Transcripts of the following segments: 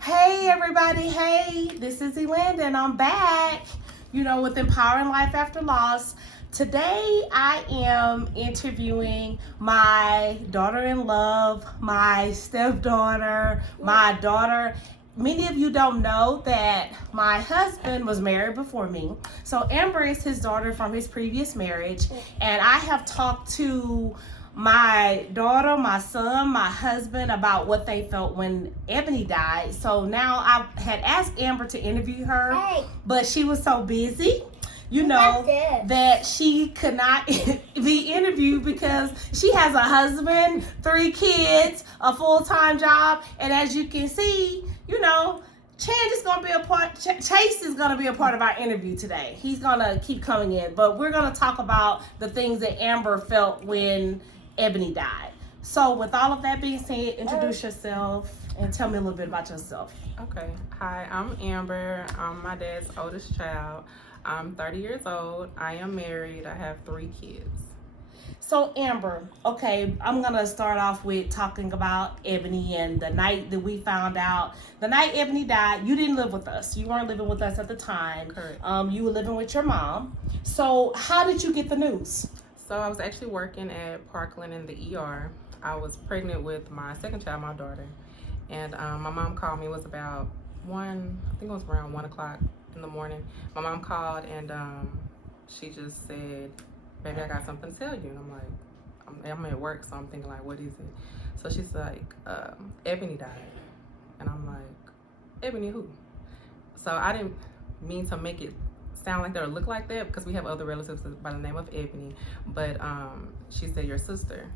Hey everybody, hey, this is Elinda and I'm back, with Empowering Life After Loss. Today I am interviewing my daughter-in-love, my stepdaughter, my daughter. Many of you don't know that my husband was married before me. So Amber is his daughter from his previous marriage, and I have talked to my daughter, my son, my husband about what they felt when Ebony died. So now I had asked Amber to interview her, but she was so busy, that she could not be interviewed because she has a husband, 3 kids, a full-time job, and as you can see, Chance is going to be a part, Chase is going to be a part of our interview today. He's going to keep coming in, but we're going to talk about the things that Amber felt when Ebony died. So with all of that being said, introduce yourself and tell me a little bit about yourself. Okay. Hi, I'm Amber. I'm my dad's oldest child. I'm 30 years old. I am married. I have 3 kids. So Amber, okay, I'm going to start off with talking about Ebony and the night that we found out. The night Ebony died, you didn't live with us. You weren't living with us at the time. Correct. You were living with your mom. So how did you get the news? So I was actually working at Parkland in the ER. I was pregnant with my second child, my daughter. And my mom called me. It was about around 1 o'clock in the morning. My mom called and she just said, "Baby, I got something to tell you." And I'm like, I'm at work, so I'm thinking like, what is it? So she's like, Ebony died. And I'm like, Ebony who? So I didn't mean to make it sound like that or look like that because we have other relatives by the name of Ebony. But she said, your sister.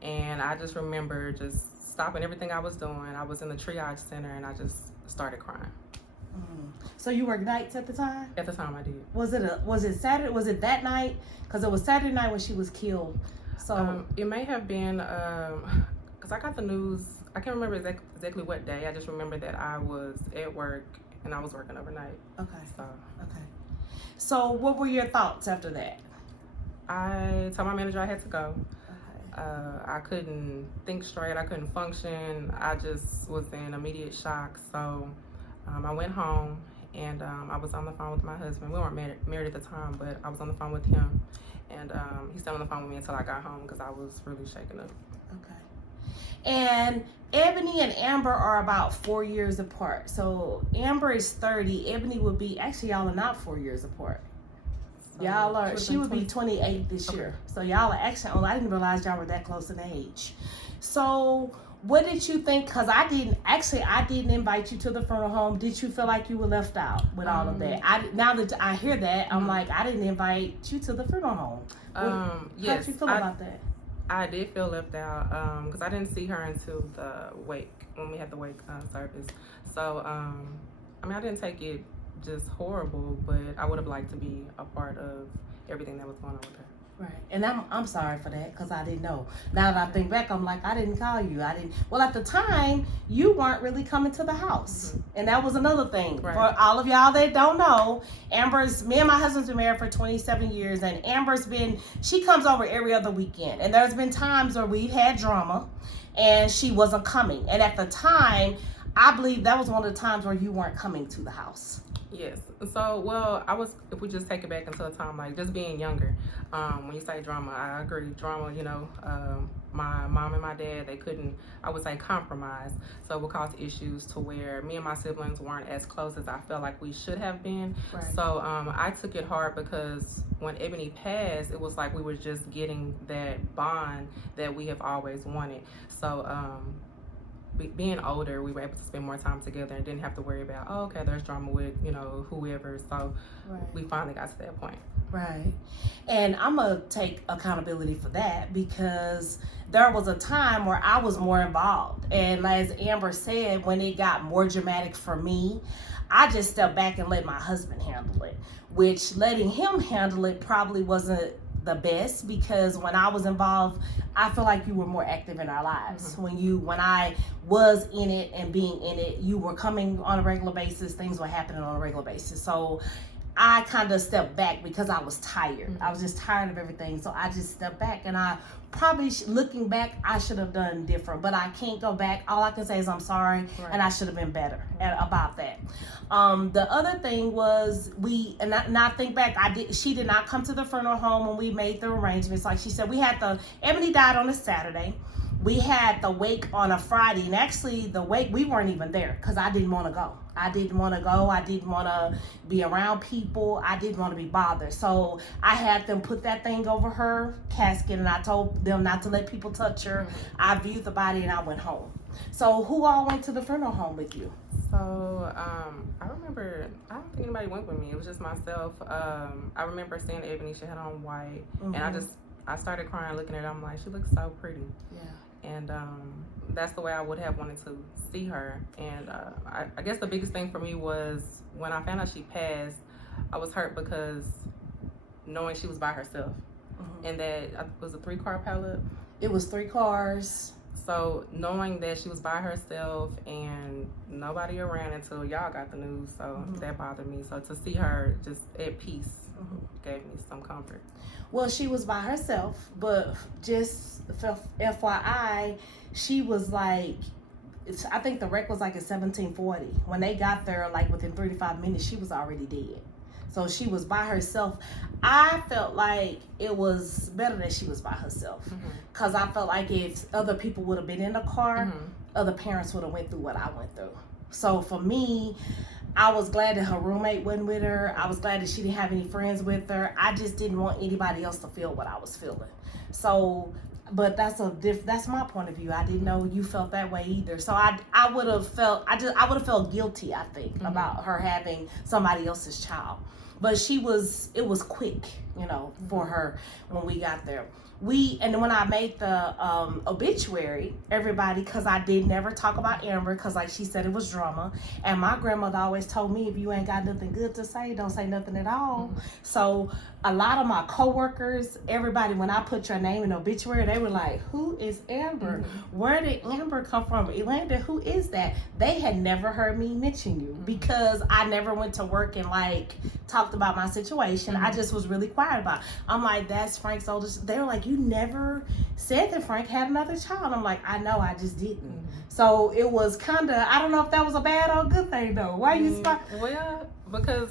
And I just remember just stopping everything I was doing. I was in the triage center and I just started crying. So you worked nights at the time? At the time I did. Was it Saturday? Was it that night? Because it was Saturday night when she was killed. So it may have been because I got the news. I can't remember exactly what day. I just remember that I was at work and I was working overnight. Okay. So So what were your thoughts after that? I told my manager I had to go. Okay. I couldn't think straight. I couldn't function. I just was in immediate shock. So I went home and I was on the phone with my husband. We weren't married at the time, but I was on the phone with him. And he stayed on the phone with me until I got home because I was really shaken up. Okay. And Ebony and Amber are about 4 years apart. So Amber is 30. Ebony would be, actually y'all are not 4 years apart. So she would be 28 this year. So y'all are actually, I didn't realize y'all were that close in age. So what did you think? Because I didn't invite you to the funeral home. Did you feel like you were left out with all of that? Now that I hear that, I'm like, I didn't invite you to the funeral home. Yes. How did you feel about that? I did feel left out because I didn't see her until the wake, when we had the wake service. So, I didn't take it just horrible, but I would have liked to be a part of everything that was going on with her. Right, and I'm sorry for that because I didn't know. Now that I think back, I'm like, I didn't call you. Well, at the time, you weren't really coming to the house, and that was another thing. Right. For all of y'all that don't know, me and my husband's been married for 27 years, and she comes over every other weekend, and there's been times where we've had drama, and she wasn't coming, and at the time, I believe that was one of the times where you weren't coming to the house. Yes. So, well, if we just take it back into a time, like just being younger, when you say drama, I agree. Drama, my mom and my dad, they couldn't, I would say, compromise. So it would cause issues to where me and my siblings weren't as close as I felt like we should have been. Right. So I took it hard because when Ebony passed, it was like we were just getting that bond that we have always wanted. So, being older, we were able to spend more time together and didn't have to worry about, okay, there's drama with, whoever. So we finally got to that point. Right. And I'm going to take accountability for that because there was a time where I was more involved. And as Amber said, when it got more dramatic for me, I just stepped back and let my husband handle it, which letting him handle it probably wasn't the best because when I was involved, I feel like you were more active in our lives. When I was in it and being in it, you were coming on a regular basis, things were happening on a regular basis. So I kind of stepped back because I was tired. I was just tired of everything. So I just stepped back, and I probably, looking back, I should have done different, but I can't go back. All I can say is I'm sorry, and I should have been better about that. The other thing was and I think back, she did not come to the funeral home when we made the arrangements. Like she said, Ebony died on a Saturday. We had the wake on a Friday, and actually the wake, we weren't even there because I didn't want to go. I didn't want to be around people. I didn't want to be bothered. So I had them put that thing over her casket, and I told them not to let people touch her. I viewed the body, and I went home. So who all went to the funeral home with you? So I remember, I don't think anybody went with me. It was just myself. I remember seeing Ebony. She had on white, and I started crying looking at her. I'm like, she looks so pretty. Yeah. And that's the way I would have wanted to see her. And I guess the biggest thing for me was when I found out she passed, I was hurt because knowing she was by herself. And that it was a 3-car pileup. It was 3 cars. So knowing that she was by herself and nobody around until y'all got the news, so that bothered me. So to see her just at peace gave me some comfort. Well, she was by herself, but just for FYI, she was like, I think the wreck was like at 1740. When they got there, like within 3 to 5 minutes, she was already dead. So she was by herself. I felt like it was better that she was by herself, because I felt like if other people would have been in the car, other parents would have went through what I went through. So for me, I was glad that her roommate wasn't with her. I was glad that she didn't have any friends with her. I just didn't want anybody else to feel what I was feeling. So, but that's my point of view. I didn't know you felt that way either. So I would have felt guilty, I think, about her having somebody else's child. But it was quick, for her when we got there. And when I made the obituary, everybody, because I did never talk about Amber, because like she said, it was drama. And my grandmother always told me, if you ain't got nothing good to say, don't say nothing at all. So a lot of my coworkers, everybody, when I put your name in the obituary, they were like, who is Amber? Where did Amber come from? Elanda, who is that? They had never heard me mention you, because I never went to work and like talked about my situation. I just was really quiet about it. I'm like, that's Frank's oldest. They were like, you never said that Frank had another child. I'm like, I know, I just didn't. So it was kind of, I don't know if that was a bad or a good thing though. Why you start? Well, because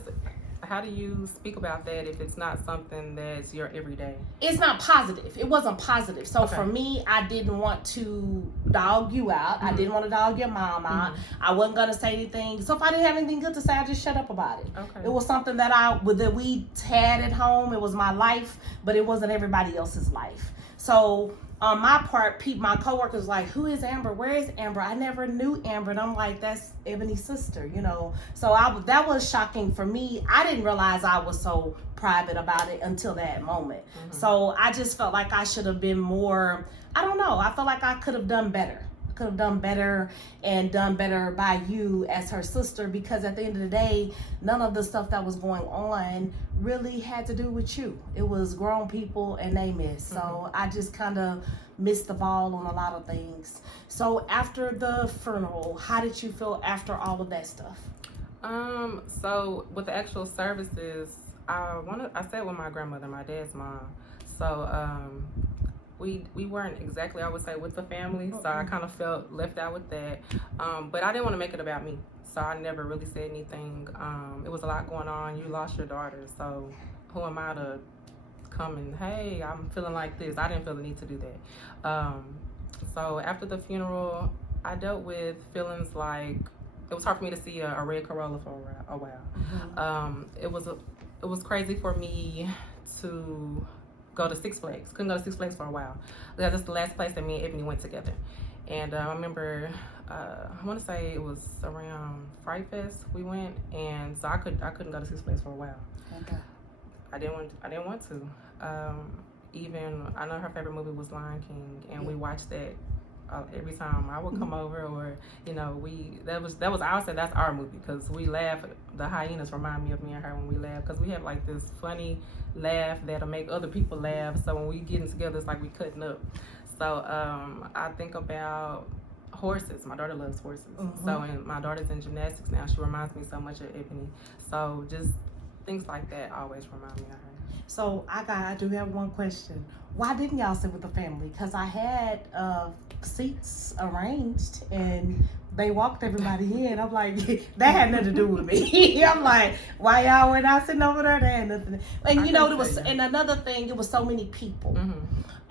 how do you speak about that if it's not something that's your everyday? It's not positive. It wasn't positive. So for me, I didn't want to dog you out. I didn't want to dog your mom out. I wasn't going to say anything. So if I didn't have anything good to say, I just shut up about it. It was something that we had at home. It was my life, but it wasn't everybody else's life. So on my part, my coworkers like, who is Amber? Where is Amber? I never knew Amber. And I'm like, that's Ebony's sister, So that was shocking for me. I didn't realize I was so private about it until that moment. So I just felt like I should have been more, I don't know. I felt like I could have done better. And done better by you as her sister, because at the end of the day, none of the stuff that was going on really had to do with you. It was grown people and they missed. So I just kind of missed the ball on a lot of things. So after the funeral, how did you feel after all of that stuff? So with the actual services, I sat with my grandmother, my dad's mom. So we weren't exactly, I would say, with the family, so I kind of felt left out with that. But I didn't want to make it about me, so I never really said anything. It was a lot going on. You lost your daughter, so who am I to come and, hey, I'm feeling like this? I didn't feel the need to do that. So after the funeral, I dealt with feelings like it was hard for me to see a red Corolla for a while. It was crazy for me to go to Six Flags. Couldn't go to Six Flags for a while. That's the last place that me and Ebony went together. And I remember, I want to say it was around Fright Fest we went, and so I couldn't go to Six Flags for a while. I didn't want to. Even I know her favorite movie was Lion King, and we watched that every time I would come over, or that was I would say that's our movie, because we laugh. The hyenas remind me of me and her when we laugh, because we have like this funny laugh that'll make other people laugh. So when we getting together, it's like we cutting up. So I think about horses. My daughter loves horses. So and my daughter's in gymnastics now. She reminds me so much of Ebony. So just things like that always remind me of her. So I do have one question. Why didn't y'all sit with the family? Because I had seats arranged and they walked everybody in. I'm like, that had nothing to do with me. I'm like, why y'all were not sitting over there? That had nothing. And there was, and another thing, it was so many people.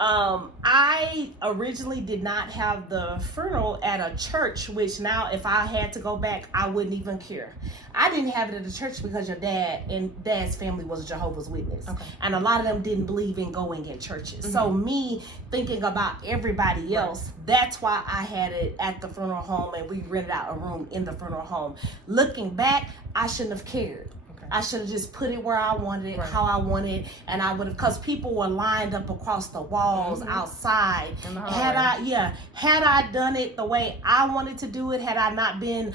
I originally did not have the funeral at a church, which now if I had to go back, I wouldn't even care. I didn't have it at a church because your dad's family was a Jehovah's Witness. Okay. And a lot of them didn't believe in going in churches. So me thinking about everybody else, that's why I had it at the funeral home and we rented out a room in the funeral home. Looking back, I shouldn't have cared. I should have just put it where I wanted it, how I wanted it, and I would have, because people were lined up across the walls outside. Had I done it the way I wanted to do it, had I not been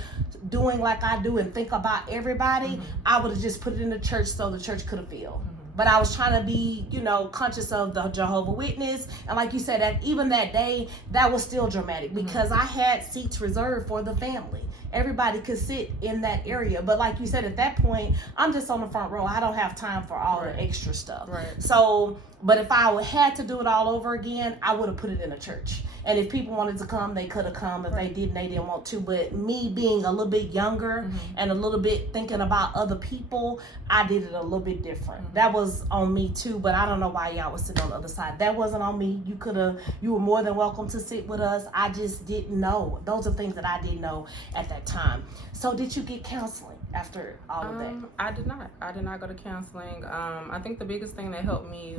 doing like I do and think about everybody, I would have just put it in the church so the church could have filled. But I was trying to be, conscious of the Jehovah's Witness. And like you said, that even that day, that was still dramatic because I had seats reserved for the family. Everybody could sit in that area. But like you said, at that point, I'm just on the front row. I don't have time for all the extra stuff. So, but if I had to do it all over again, I would have put it in a church. And if people wanted to come, they could have come. If they didn't want to. But me being a little bit younger and a little bit thinking about other people, I did it a little bit different. That was on me too, but I don't know why y'all was sitting on the other side. That wasn't on me. You were more than welcome to sit with us. I just didn't know. Those are things that I didn't know at that time. So did you get counseling after all of that? I did not. I did not go to counseling. I think the biggest thing that helped me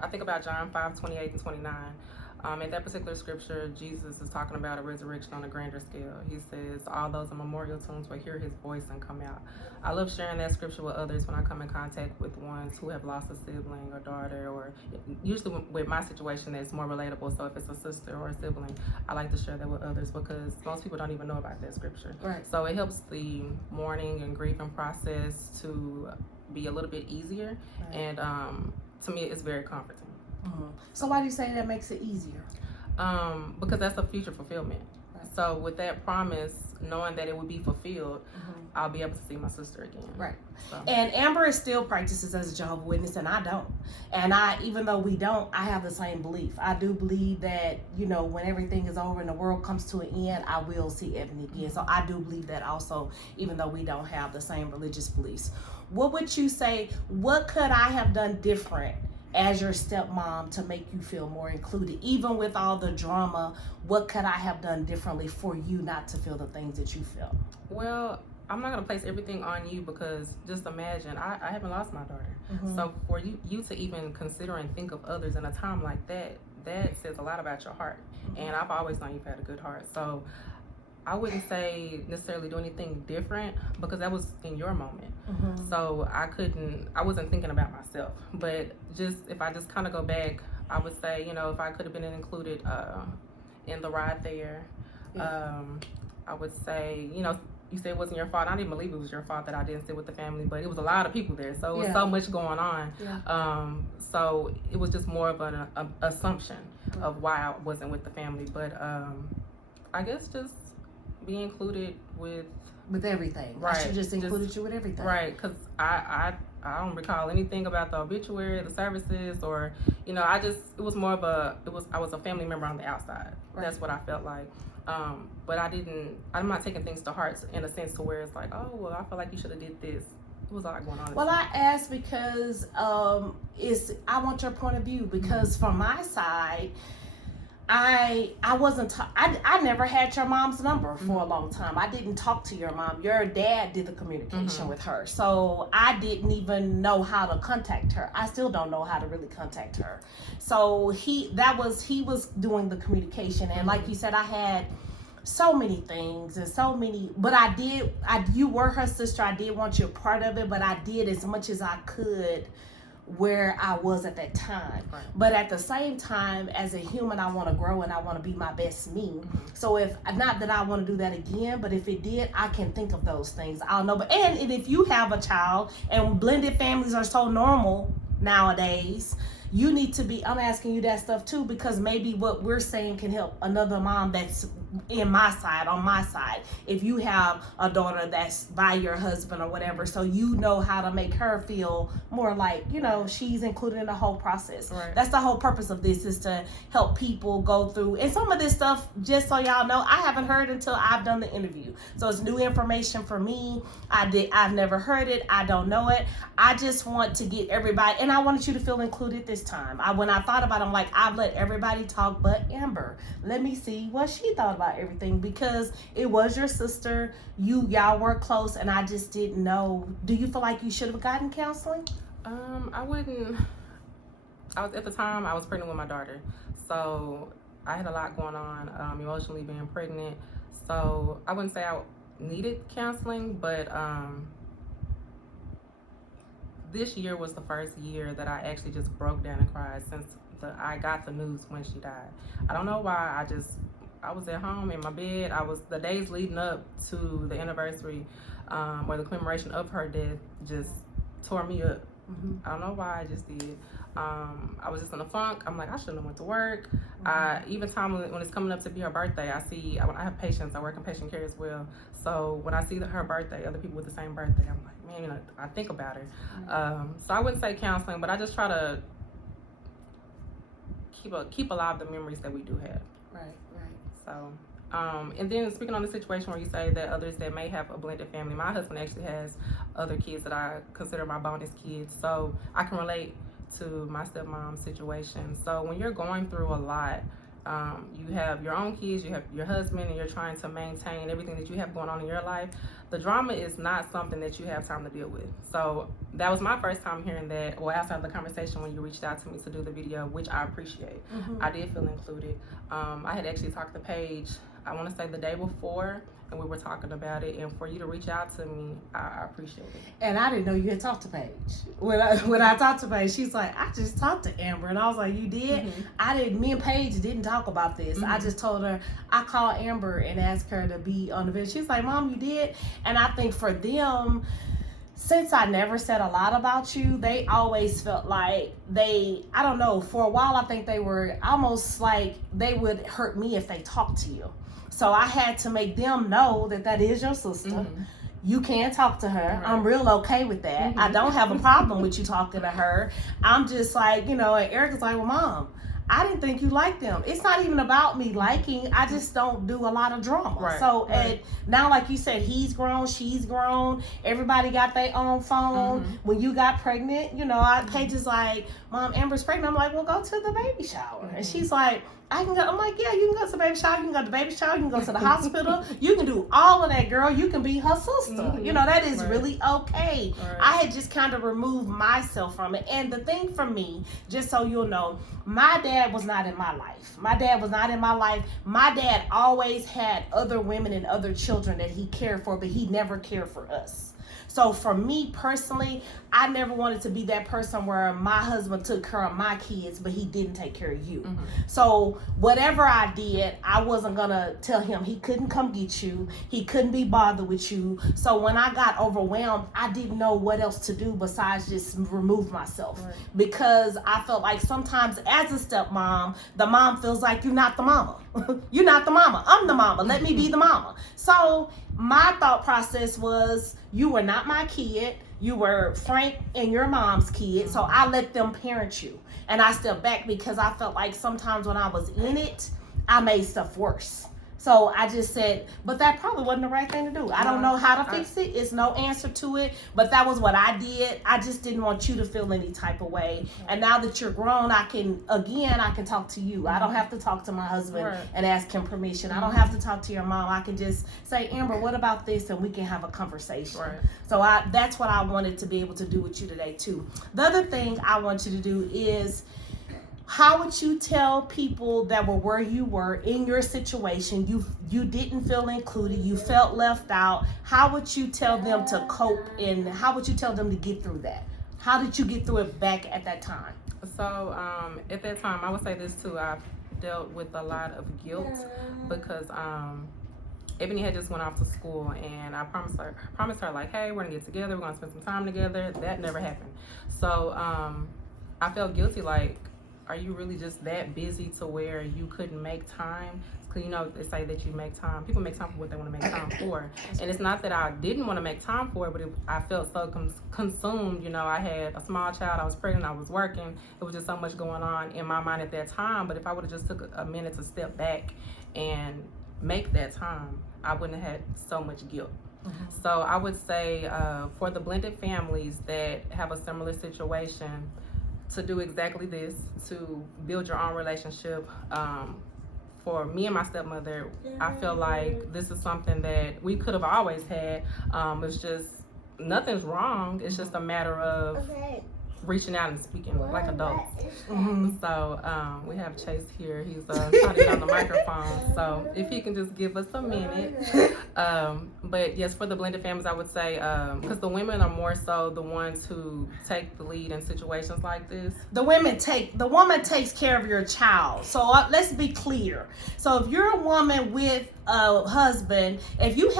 I think about John 5:28 and 29. In that particular scripture, Jesus is talking about a resurrection on a grander scale. He says, all those in memorial tombs will hear his voice and come out. I love sharing that scripture with others when I come in contact with ones who have lost a sibling or daughter, or usually with my situation that's more relatable. So if it's a sister or a sibling, I like to share that with others because most people don't even know about that scripture. So it helps the mourning and grieving process to be a little bit easier. And to me, it's very comforting. So why do you say that makes it easier? Because that's a future fulfillment. So with that promise, knowing that it would be fulfilled, I'll be able to see my sister again. So. And Amber still practices as a Jehovah's Witness, and I don't. And even though we don't, I have the same belief. I do believe that, when everything is over and the world comes to an end, I will see Ebony again. So I do believe that also, even though we don't have the same religious beliefs. What would you say, what could I have done different as your stepmom to make you feel more included? Even with all the drama, what could I have done differently for you not to feel the things that you felt? Well, I'm not going to place everything on you because just imagine, I haven't lost my daughter. So for you to even consider and think of others in a time like that says a lot about your heart. And I've always known you've had a good heart. So I wouldn't say necessarily do anything different because that was in your moment. So I wasn't thinking about myself. But if I just kind of go back, I would say, if I could have been included in the ride there, I would say, you said it wasn't your fault. I didn't believe it was your fault that I didn't sit with the family, but it was a lot of people there. So it was so much going on. So it was just more of an assumption of why I wasn't with the family. But I guess just be included with everything. I should just included you with everything. Because I don't recall anything about the obituary, the services, or it was more of I was a family member on the outside. That's what I felt like. But I'm not taking things to heart in a sense to where it's like, oh, well, I feel like you should have did this. It was a lot going on. Well, I asked because I want your point of view because from my side, I never had your mom's number for a long time. I didn't talk to your mom. Your dad did the communication with her. So I didn't even know how to contact her. I still don't know how to really contact her. So he was doing the communication. And like you said, I had so many things and so many, but you were her sister. I did want you a part of it, but I did as much as I could where I was at that time. But at the same time, as a human, I want to grow and I want to be my best me. So not that I want to do that again, but if it did, I can think of those things. I'll know. But and if you have a child, and blended families are so normal nowadays, you need to be, I'm asking you that stuff too, because maybe what we're saying can help another mom that's in my side, on my side, if you have a daughter that's by your husband or whatever, so you know how to make her feel more like, you know, she's included in the whole process. Right. That's the whole purpose of this, is to help people go through. And some of this stuff, just so y'all know, I haven't heard until I've done the interview. So it's new information for me. I've never heard it. I don't know it. I just want to get everybody, and I wanted you to feel included this time. When I thought about it, I'm like, I've let everybody talk but Amber. Let me see what she thought about everything, because it was your sister. Y'all were close, and I just didn't know. Do you feel like you should have gotten counseling? I wouldn't. At the time I was pregnant with my daughter, so I had a lot going on, emotionally being pregnant. So I wouldn't say I needed counseling, but this year was the first year that I actually just broke down and cried since I got the news when she died. I don't know why. I was at home in my bed. The days leading up to the anniversary or the commemoration of her death just tore me up. Mm-hmm. I don't know why, I just did. I was just in a funk. I'm like, I shouldn't have went to work. Even time when it's coming up to be her birthday, I have patients. I work in patient care as well. So when I see her birthday, other people with the same birthday, I'm like, man, you know, I think about her. So I wouldn't say counseling, but I just try to keep alive the memories that we do have. Right. So, and then speaking on the situation where you say that others that may have a blended family, my husband actually has other kids that I consider my bonus kids, so I can relate to my stepmom's situation. So when you're going through a lot, you have your own kids, you have your husband, and you're trying to maintain everything that you have going on in your life. The drama is not something that you have time to deal with. So that was my first time hearing that, well, outside of the conversation when you reached out to me to do the video, which I appreciate. Mm-hmm. I did feel included. I had actually talked to Paige, I want to say the day before, and we were talking about it, and for you to reach out to me, I appreciate it. And I didn't know you had talked to Paige. When I talked to Paige, she's like, I just talked to Amber. And I was like, you did? Mm-hmm. Me and Paige didn't talk about this. Mm-hmm. I just told her, I called Amber and asked her to be on the video. She's like, Mom, you did? And I think for them, since I never said a lot about you, they always felt like I don't know, for a while I think they were almost like they would hurt me if they talked to you. So I had to make them know that is your sister. Mm-hmm. You can talk to her. Right. I'm real okay with that. Mm-hmm. I don't have a problem with you talking to her. I'm just like, you know, and Erica's like, well, Mom, I didn't think you liked them. It's not even about me liking. I just don't do a lot of drama. Right. So Right. And now, like you said, he's grown, she's grown. Everybody got their own phone. Mm-hmm. When you got pregnant, you know, Paige is like, Mom, Amber's pregnant. I'm like, well, go to the baby shower. Mm-hmm. And she's like, I can go. I'm like, yeah, you can go to the baby shower. You can go to the baby shower. You can go to the hospital. You can do all of that, girl. You can be her sister. Mm-hmm. You know, that is Right. really okay. Right. I had just kind of removed myself from it. And the thing for me, just so you'll know, my dad was not in my life. My dad was not in my life. My dad always had other women and other children that he cared for, but he never cared for us. So for me personally, I never wanted to be that person where my husband took care of my kids, but he didn't take care of you. Mm-hmm. So whatever I did, I wasn't gonna tell him he couldn't come get you. He couldn't be bothered with you. So when I got overwhelmed, I didn't know what else to do besides just remove myself. Right. Because I felt like sometimes as a stepmom, the mom feels like you're not the mama. You're not the mama. I'm the mama. Let me be the mama. So my thought process was, you were not my kid. You were Frank and your mom's kid. So I let them parent you. And I stepped back because I felt like sometimes when I was in it, I made stuff worse. So I just said, but that probably wasn't the right thing to do. I don't know how to fix it. It's no answer to it. But that was what I did. I just didn't want you to feel any type of way. And now that you're grown, I can talk to you. I don't have to talk to my husband Right. and ask him permission. I don't have to talk to your mom. I can just say, Amber, what about this? And we can have a conversation. Right. So that's what I wanted to be able to do with you today too. The other thing I want you to do is, how would you tell people that were where you were in your situation, you didn't feel included, you felt left out, how would you tell them to cope, and how would you tell them to get through that? How did you get through it back at that time? So at that time, I would say this too, I've dealt with a lot of guilt because Ebony had just went off to school, and I promised her like, hey, we're gonna get together, we're gonna spend some time together. That never happened. So I felt guilty, like, are you really just that busy to where you couldn't make time? Because, you know, they say that you make time. People make time for what they want to make time for. And it's not that I didn't want to make time for it, but I felt so consumed. You know, I had a small child. I was pregnant. I was working. It was just so much going on in my mind at that time. But if I would have just took a minute to step back and make that time, I wouldn't have had so much guilt. So I would say for the blended families that have a similar situation, to do exactly this, to build your own relationship. For me and my stepmother, I feel like this is something that we could have always had. It's just, nothing's wrong. It's just a matter of reaching out and speaking like adults. So we have Chase here. He's trying to get on the microphone. So if he can just give us a minute. But yes, for the blended families, I would say, because the women are more so the ones who take the lead in situations like this. The woman takes care of your child. So let's be clear. So if you're a woman with a husband, if you're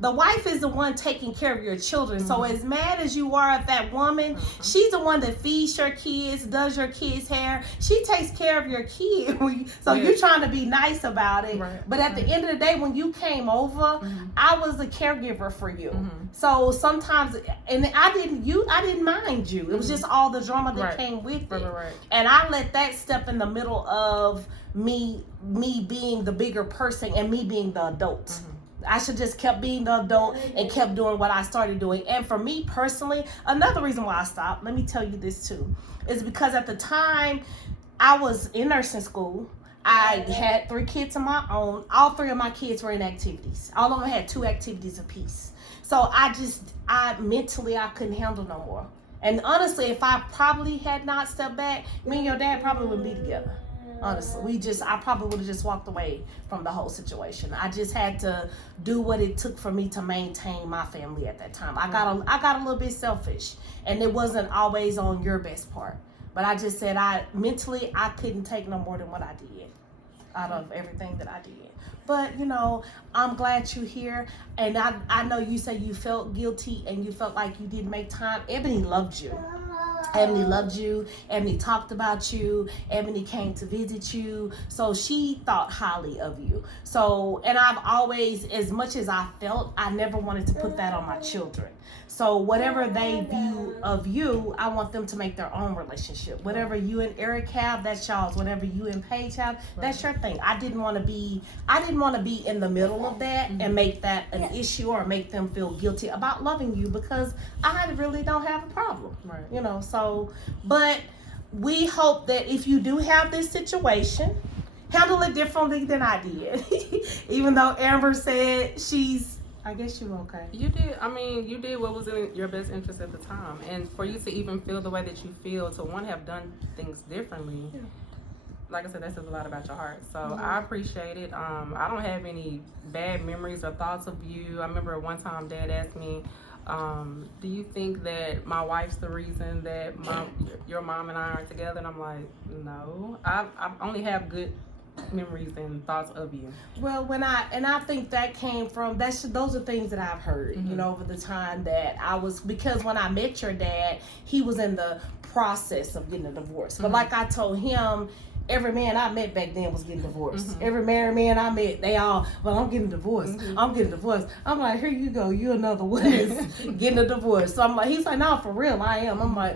the wife is the one taking care of your children. So as mad as you are at that woman, she's the one that feeds your kids, does your kids' hair. She takes care of your kids. So you're trying to be nice about it. But at the end of the day, when you came over, I was the caregiver for you. So sometimes, and I didn't mind you. It was just all the drama that came with it. And I let that step in the middle of me being the bigger person and me being the adult. I should just kept being the adult and kept doing what I started doing. And for me personally, another reason why I stopped, let me tell you this too, is because at the time I was in nursing school. I had 3 kids of my own. All 3 of my kids were in activities. All of them had 2 activities apiece. So I mentally couldn't handle no more. And honestly, if I probably had not stepped back, me and your dad probably wouldn't be together. Honestly, I probably would have just walked away from the whole situation. I just had to do what it took for me to maintain my family at that time. I got a little bit selfish, and it wasn't always on your best part. But I just said mentally I couldn't take no more than what I did out of everything that I did. But, you know, I'm glad you're here. And I know you say you felt guilty and you felt like you didn't make time. Ebony loved you. Ebony loved you. Ebony talked about you. Ebony came to visit you. So she thought highly of you. So, and I've always, as much as I felt, I never wanted to put that on my children. So whatever they view of you, I want them to make their own relationship. Whatever you and Eric have, that's y'all's. Whatever you and Paige have, that's your thing. I didn't want to be in the middle of that and make that an issue or make them feel guilty about loving you, because I really don't have a problem. You know, so, but we hope that if you do have this situation, handle it differently than I did. Even though Amber said I guess you're okay. You did. I mean, you did what was in your best interest at the time. And for you to even feel the way that you feel, to have done things differently, like I said, that says a lot about your heart. So I appreciate it. I don't have any bad memories or thoughts of you. I remember one time Dad asked me, do you think that my wife's the reason that your mom and I aren't together? And I'm like, no. I only have good memories and thoughts of you. Well, I think that came from those are things that I've heard, you know, over the time that because when I met your dad, he was in the process of getting a divorce. But like I told him, every man I met back then was getting divorced. Every married man I met, they all, well, I'm getting divorced. I'm getting divorced. I'm like, here you go. You another one is getting a divorce. So I'm like, he's like, no, for real, I am. I'm like,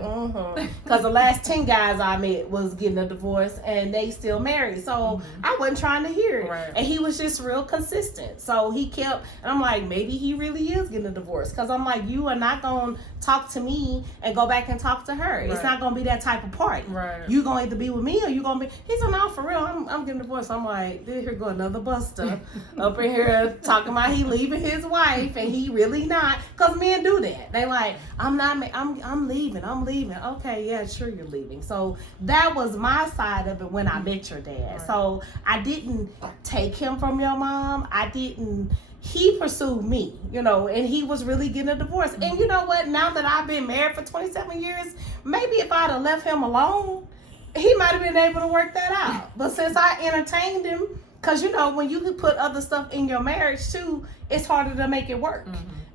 because the last 10 guys I met was getting a divorce and they still married. So I wasn't trying to hear it. And he was just real consistent. So he kept, and I'm like, maybe he really is getting a divorce. Because I'm like, you are not going to talk to me and go back and talk to her. It's not going to be that type of party. You going to either be with me or you going to be, he's like, no, for real, I'm getting divorced. I'm like, here go another buster up in here talking about he leaving his wife and he really not. Because men do that. They like, I'm leaving. Okay, yeah, sure you're leaving. So that was my side of it when I met your dad. So I didn't take him from your mom. He pursued me, you know, and he was really getting a divorce. And you know what? Now that I've been married for 27 years, maybe if I'd have left him alone, he might have been able to work that out. But since I entertained him, because, you know, when you can put other stuff in your marriage too, it's harder to make it work.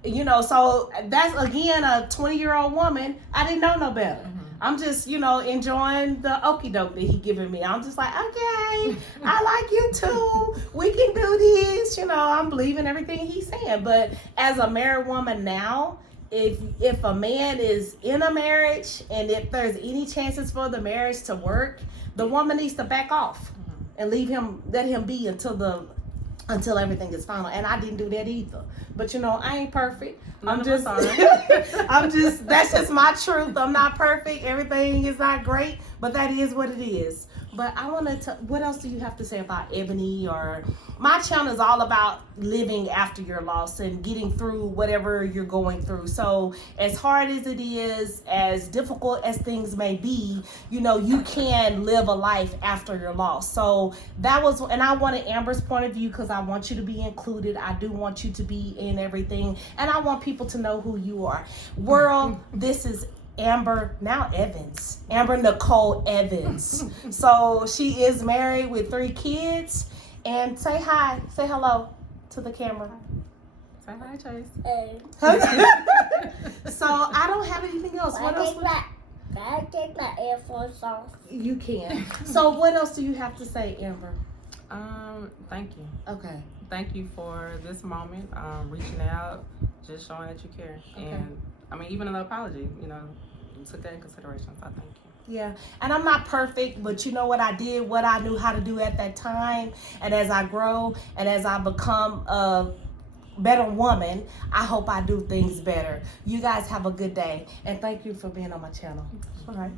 You know, so that's, again, a 20-year-old woman. I didn't know no better. I'm just, enjoying the okie doke that he giving me. I'm just like, okay, I like you too. We can do this. I'm believing everything he's saying. But as a married woman now, if a man is in a marriage and if there's any chances for the marriage to work, the woman needs to back off and let him be until everything is final. And I didn't do that either. But I ain't perfect. I'm just that's just my truth. I'm not perfect. Everything is not great, but that is what it is. But I want to, what else do you have to say about Ebony? Or my channel is all about living after your loss and getting through whatever you're going through. So as hard as it is, as difficult as things may be, you can live a life after your loss. So that was, and I wanted Amber's point of view because I want you to be included. I do want you to be in everything. And I want people to know who you are. World, this is Amber Nicole Evans. So she is married with 3 kids. And say hi, say hello to the camera. Say hi, Chase. So I don't have anything else. What else? Can I take my earphones off? You can. So what else do you have to say, Amber? Thank you. Okay. Thank you for this moment, reaching out, just showing that you care. Okay. And even an apology, you took that in consideration, so thank you. Yeah, and I'm not perfect, but you know what I did, what I knew how to do at that time, and as I grow and as I become a better woman, I hope I do things better. You guys have a good day, and thank you for being on my channel. All right.